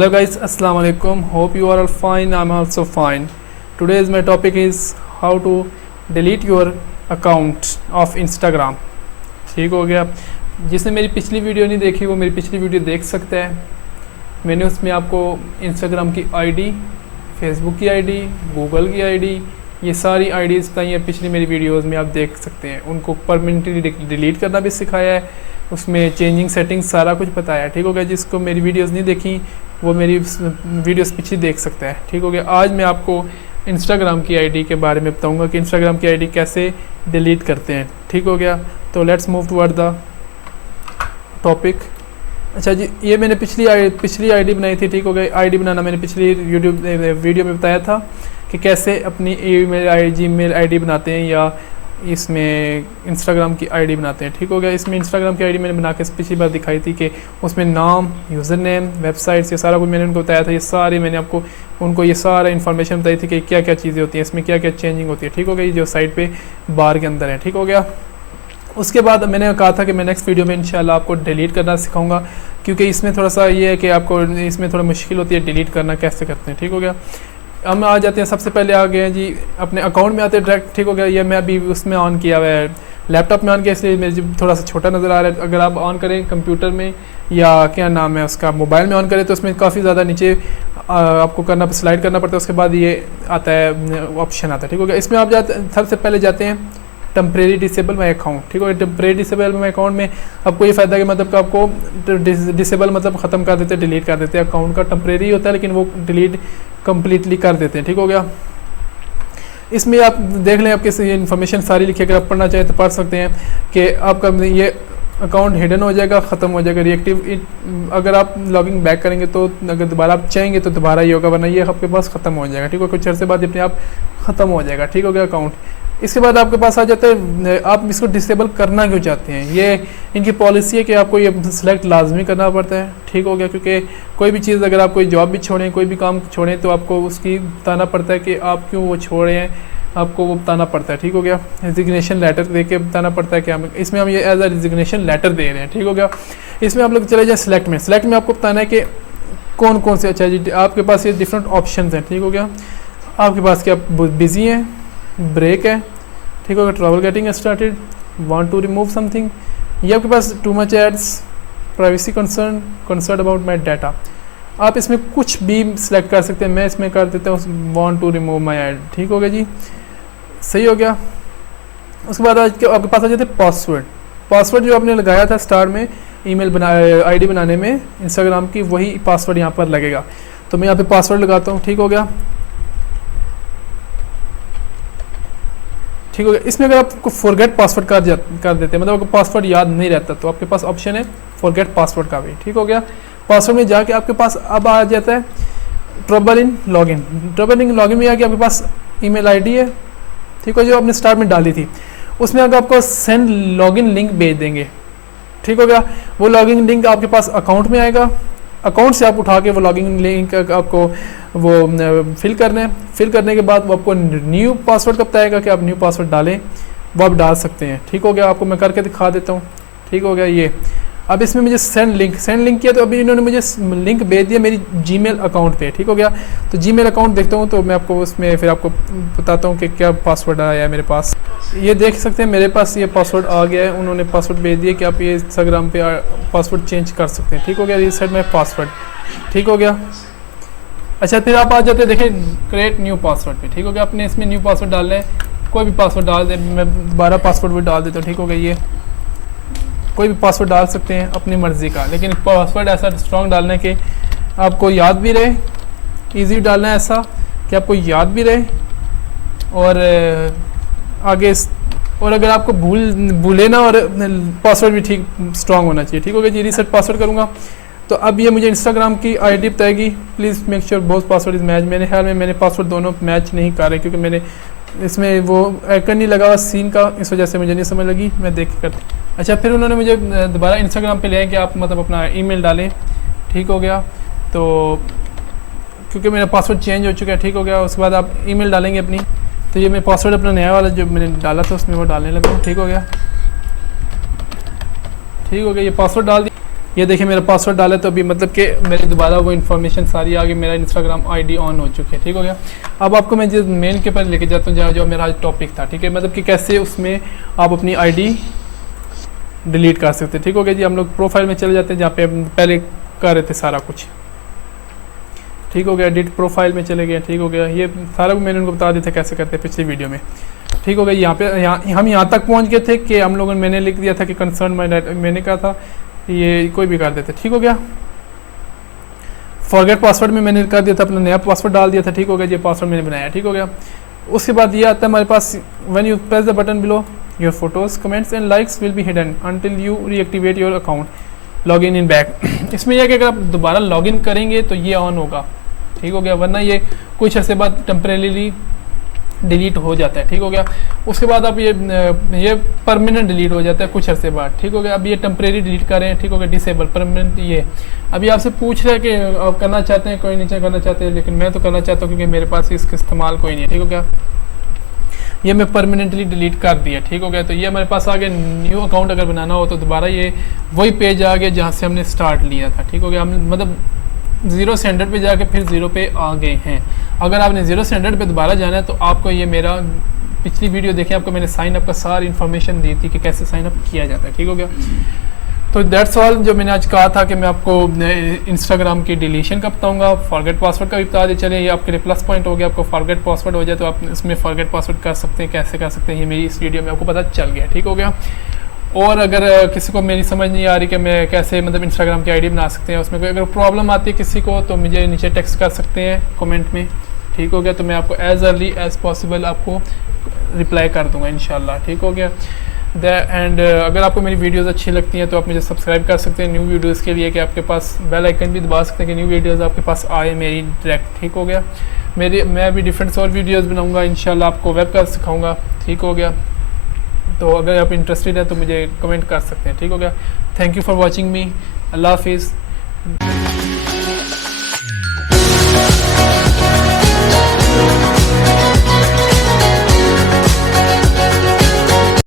Hello guys, assalamu alaikum. Hope you are all fine. I'm also fine. Today's my topic is how to delete your account of Instagram. ठीक हो गया। जिसने मेरी पिछली video नहीं देखी वो मेरी पिछली वीडियो देख सकता है। मैंने उसमें आपको Instagram की आईडी, फेसबुक की आईडी, गूगल की आईडी, ये सारी आईडीज़ बताई हैं पिछली मेरी वीडियोस में, आप देख सकते हैं। उनको परमानेंटली डिलीट करना भी सिखाया है, उसमें चेंजिंग सेटिंग्स सारा कुछ बताया है। ठीक हो गया। जिसको मेरी वीडियोस नहीं देखी वो मेरी वीडियोस पिछली देख सकता है। ठीक हो गया। आज मैं आपको इंस्टाग्राम की आईडी के बारे में बताऊंगा कि इंस्टाग्राम की आईडी कैसे डिलीट करते हैं। ठीक हो गया। तो let's move toward the topic. अच्छा जी, ये मैंने पिछली आईडी बनाई थी। ठीक हो गया। आईडी बनाना मैंने पिछली वीडियो में बताया था कि कैसे अपनी ईमेल आईडी, जीमेल आईडी बनाते हैं या इसमें इंस्टाग्राम की आईडी बनाते हैं। ठीक हो गया। इसमें इंस्टाग्राम की आईडी मैंने बना के पिछली बार दिखाई थी कि उसमें नाम, यूज़र नेम, वेबसाइट्स, ये सारा कुछ मैंने उनको बताया था। ये सारी मैंने आपको उनको ये सारा इन्फॉर्मेशन बताई थी कि क्या क्या चीज़ें होती हैं, इसमें क्या क्या चेंजिंग होती है। ठीक हो गया। ये जो साइट पे बार के अंदर है। ठीक हो गया। उसके बाद मैंने कहा था कि मैं नेक्स्ट वीडियो में इंशाल्लाह आपको डिलीट करना सिखाऊंगा, क्योंकि इसमें थोड़ा सा ये है कि आपको इसमें थोड़ा मुश्किल होती है डिलीट करना कैसे करते हैं। ठीक हो गया। हम आ जाते हैं, सबसे पहले आ गए हैं जी अपने अकाउंट में आते हैं डायरेक्ट। ठीक हो गया। ये मैं अभी उसमें ऑन किया हुआ है, लैपटॉप में ऑन किया, इसलिए मेरे थोड़ा सा छोटा नज़र आ रहा है। अगर आप ऑन करें कंप्यूटर में या क्या नाम है उसका, मोबाइल में ऑन करें तो उसमें काफ़ी ज़्यादा नीचे आपको स्लाइड करना पड़ता है। उसके बाद ये आता है, ऑप्शन आता है। ठीक हो गया। इसमें आप सबसे पहले जाते हैं टेम्परेरी डिसेबल माई अकाउंट। ठीक है। टेम्परेरी डिसेबल माई अकाउंट में आपको ये फ़ायदा है कि मतलब कि आपको डिसेबल मतलब ख़त्म कर देते हैं, डिलीट कर देते हैं। अकाउंट का टेम्परेरी होता है लेकिन वो डिलीट कम्प्लीटली कर देते हैं। ठीक हो गया। इसमें आप देख लें, आपके ये इन्फॉर्मेशन सारी लिखी, अगर आप पढ़ना चाहें तो पढ़ सकते हैं कि आपका ये अकाउंट हिडन हो जाएगा, ख़त्म हो जाएगा, रिएक्टिव। अगर आप लॉगिंग बैक करेंगे तो अगर दोबारा आप चाहेंगे तो दोबारा ही होगा, वरना ये आपके पास ख़त्म हो जाएगा। ठीक है। कुछ अर्से बाद अपने आप ख़त्म हो जाएगा। ठीक हो गया अकाउंट। इसके बाद आपके पास आ जाता है, आप इसको डिसेबल करना क्यों चाहते हैं। ये इनकी पॉलिसी है कि आपको ये सिलेक्ट लाजमी करना पड़ता है। ठीक हो गया। क्योंकि कोई भी चीज़, अगर आप कोई जॉब भी छोड़ें, कोई भी काम छोड़ें, तो आपको उसकी बताना पड़ता है कि आप क्यों वो छोड़े हैं, आपको वो बताना पड़ता है। ठीक हो गया। रिजिग्नेशन लेटर दे के बताना पड़ता है कि हम इसमें हम ये एज अ रिजिग्नेशन लेटर दे रहे हैं। ठीक हो गया। इसमें आप लोग चले जाए सिलेक्ट में आपको बताना है कि कौन कौन से, अच्छा जी आपके पास ये डिफरेंट ऑप्शन हैं। ठीक हो गया। आपके पास क्या बिज़ी हैं, ब्रेक है, ठीक होगा, travel getting started, want to remove something, ये आपके पास too much ads, privacy concern about my data. आप इसमें कुछ भी सिलेक्ट कर सकते हैं। मैं इसमें कर देता हूँ want to remove my ad. ठीक हो गया जी, सही हो गया। उसके बाद आपके पास आ जाते हैं पासवर्ड जो आपने लगाया था स्टार्ट में ईमेल आईडी बनाने में इंस्टाग्राम की, वही पासवर्ड यहाँ पर लगेगा। तो मैं यहाँ पे पासवर्ड लगाता हूँ। ठीक हो गया। ठीक हो गया। इसमें अगर आपको फॉरगेट पासवर्ड कर देते हैं, मतलब आपको पासवर्ड याद नहीं रहता, तो आपके पास ऑप्शन है फॉरगेट पासवर्ड का भी। ठीक हो गया। पासवर्ड में जाके आपके पास अब आ जाता है ट्रबल इन लॉगिन में आके आपके पास ईमेल आईडी है। ठीक है, जो आपने स्टार्ट में डाली थी, उसमें अगर आपको सेंड लॉगिन लिंक भेज देंगे। ठीक हो गया। वो लॉगिन लिंक आपके पास अकाउंट में आएगा, अकाउंट से आप उठा के वो लॉगिन लिंक आपको वो फिल करना है। फिल करने के बाद वो आपको न्यू पासवर्ड का बताएगा कि आप न्यू पासवर्ड डालें, वो आप डाल सकते हैं। ठीक हो गया। आपको मैं करके दिखा देता हूँ। ठीक हो गया। ये अब इसमें मुझे सेंड लिंक किया, तो अभी इन्होंने मुझे लिंक भेज दिया मेरी जीमेल अकाउंट पे। ठीक हो गया। तो जीमेल अकाउंट देखता हूँ, तो मैं आपको उसमें फिर आपको बताता हूँ कि क्या पासवर्ड आया है मेरे पास। ये देख सकते हैं मेरे पास ये पासवर्ड आ गया है। उन्होंने पासवर्ड भेज दिया कि आप ये इंस्टाग्राम पे पासवर्ड चेंज कर सकते हैं। ठीक हो गया। Reset my password. ठीक हो गया। अच्छा, फिर आप आ जाते हैं, देखिए क्रिएट न्यू पासवर्ड पे। ठीक हो गया। आपने इसमें न्यू पासवर्ड डालना है, कोई भी पासवर्ड डाल दें। मैं 12 पासवर्ड भी डाल देता हूँ। ठीक हो गया। ये कोई भी पासवर्ड डाल सकते हैं अपनी मर्ज़ी का, लेकिन पासवर्ड ऐसा स्ट्रॉन्ग डालना है कि आपको याद भी रहे, ईजी डालना है ऐसा कि आपको याद भी रहे और आगे, और अगर आपको भूले ना, और पासवर्ड भी ठीक स्ट्रॉन्ग होना चाहिए। ठीक हो गया जी। रीसेट पासवर्ड करूँगा तो अब ये मुझे इंस्टाग्राम की आईडी बताएगी, please make sure both password is match. मेरे ख्याल में मैंने पासवर्ड दोनों मैच नहीं कर रहे, क्योंकि मैंने इसमें वो आइकन नहीं लगा हुआ सीन का, इस वजह से मुझे नहीं समझ लगी। मैं देख के करता। अच्छा, फिर उन्होंने मुझे दोबारा इंस्टाग्राम पे ले आए कि आप मतलब अपना ईमेल डालें। ठीक हो गया। तो क्योंकि मेरा पासवर्ड चेंज हो चुका है। ठीक हो गया। उसके बाद आप ईमेल डालेंगे अपनी, तो ये मैं पासवर्ड अपना नया वाला जो मैंने डाला था उसमें वो डालने लगा। ठीक हो गया। ठीक हो गया। ये पासवर्ड डाल दिया। ये देखिए मेरा पासवर्ड डाला है, तो अभी मतलब कि मेरे दोबारा वो इन्फॉर्मेशन सारी आ गई, मेरा इंस्टाग्राम आईडी ऑन हो चुकी है। ठीक हो गया। अब आपको मैं जिस मेल के पर लेके जाता हूँ जहाँ जो मेरा आज टॉपिक था, ठीक है, मतलब कि कैसे उसमें आप अपनी आईडी डिलीट कर सकते हैं। ठीक हो गया जी। हम लोग प्रोफाइल में चले जाते हैं जहाँ पे पहले कर रहे थे सारा कुछ। ठीक हो गया। एडिट प्रोफाइल में चले गए। ठीक हो गया। ये सारा मैंने उनको बता दिया था कैसे करते हैं पिछली वीडियो में। ठीक हो गया। हम यहाँ तक पहुँच गए थे कि हम लोगों ने, मैंने लिख दिया था कि कंसर्न माई डाटा, मैंने कहा था ये कोई भी कर देते। ठीक हो गया। फॉरगेट पासवर्ड में मैंने कर दिया था, अपना नया पासवर्ड डाल दिया था। ठीक हो गया। ये पासवर्ड मैंने बनाया। ठीक हो गया। उसके बाद ये आता है हमारे पास, when you press the button below your photos comments and likes will be hidden until you reactivate your account log in back. इसमें यह कि अगर आप दोबारा लॉग इन करेंगे तो ये ऑन होगा। ठीक हो गया। वरना ये कुछ अर्से बाद टेम्परेरीली डिलीट हो जाता है। ठीक हो गया। उसके बाद आप ये परमानेंट डिलीट हो जाता है कुछ अर्से बाद। ठीक हो गया। अब ये टेम्परेरी डिलीट कर रहे हैं। ठीक हो गया। Disable permanent. ये अभी आपसे पूछ रहा है कि आप करना चाहते हैं, कोई नीचे करना चाहते हैं, लेकिन मैं तो करना चाहता हूँ क्योंकि मेरे पास इसका इस्तेमाल कोई नहीं है। ठीक हो गया। ये मैं परमानेंटली डिलीट कर दिया। ठीक हो गया। तो ये हमारे पास आ गया। न्यू अकाउंट अगर बनाना हो तो दोबारा ये वही पेज आ गया जहाँ से हमने स्टार्ट लिया था। ठीक हो गया। हम मतलब 0 से 100 पे जाके फिर 0 पे आ गए हैं। अगर आपने 0 से 100 पे दोबारा जाना है तो आपको ये मेरा पिछली वीडियो देखें, आपको मैंने साइन अप का सारी इन्फॉर्मेशन दी थी कि कैसे साइन अप किया जाता है। ठीक हो गया। तो दैट्स ऑल जो मैंने आज कहा था कि मैं आपको इंस्टाग्राम की डिलीशन का बताऊंगा, फॉरगेट पासवर्ड का भी बता दे चले। ये आपके लिए प्लस पॉइंट हो गया। आपको फॉरगेट पासवर्ड हो जाए तो आप इसमें फॉरगेट पासवर्ड कर सकते हैं, कैसे कर सकते हैं, ये मेरी इस वीडियो में आपको पता चल गया। ठीक हो गया। और अगर किसी को मेरी समझ नहीं आ रही कि मैं कैसे मतलब इंस्टाग्राम की आईडी बना सकते हैं, उसमें कोई अगर प्रॉब्लम आती है किसी को तो मुझे नीचे टेक्स्ट कर सकते हैं कमेंट में। ठीक हो गया। तो मैं आपको एज अर्ली एज पॉसिबल आपको रिप्लाई कर दूंगा इंशाल्लाह। ठीक हो गया। एंड अगर आपको मेरी वीडियोस अच्छी लगती हैं तो आप मुझे सब्सक्राइब कर सकते हैं न्यू वीडियोस के लिए, कि आपके पास बेल आइकन भी दबा सकते हैं कि न्यू वीडियोस आपके पास आए मेरी डायरेक्ट। ठीक हो गया। मैं भी डिफरेंट और वीडियोस बनाऊंगा इंशाल्लाह, आपको वेब का सिखाऊंगा। ठीक हो गया। तो अगर आप इंटरेस्टेड है तो मुझे कमेंट कर सकते हैं। ठीक हो गया। Thank you for watching me. अल्लाह हाफिज़।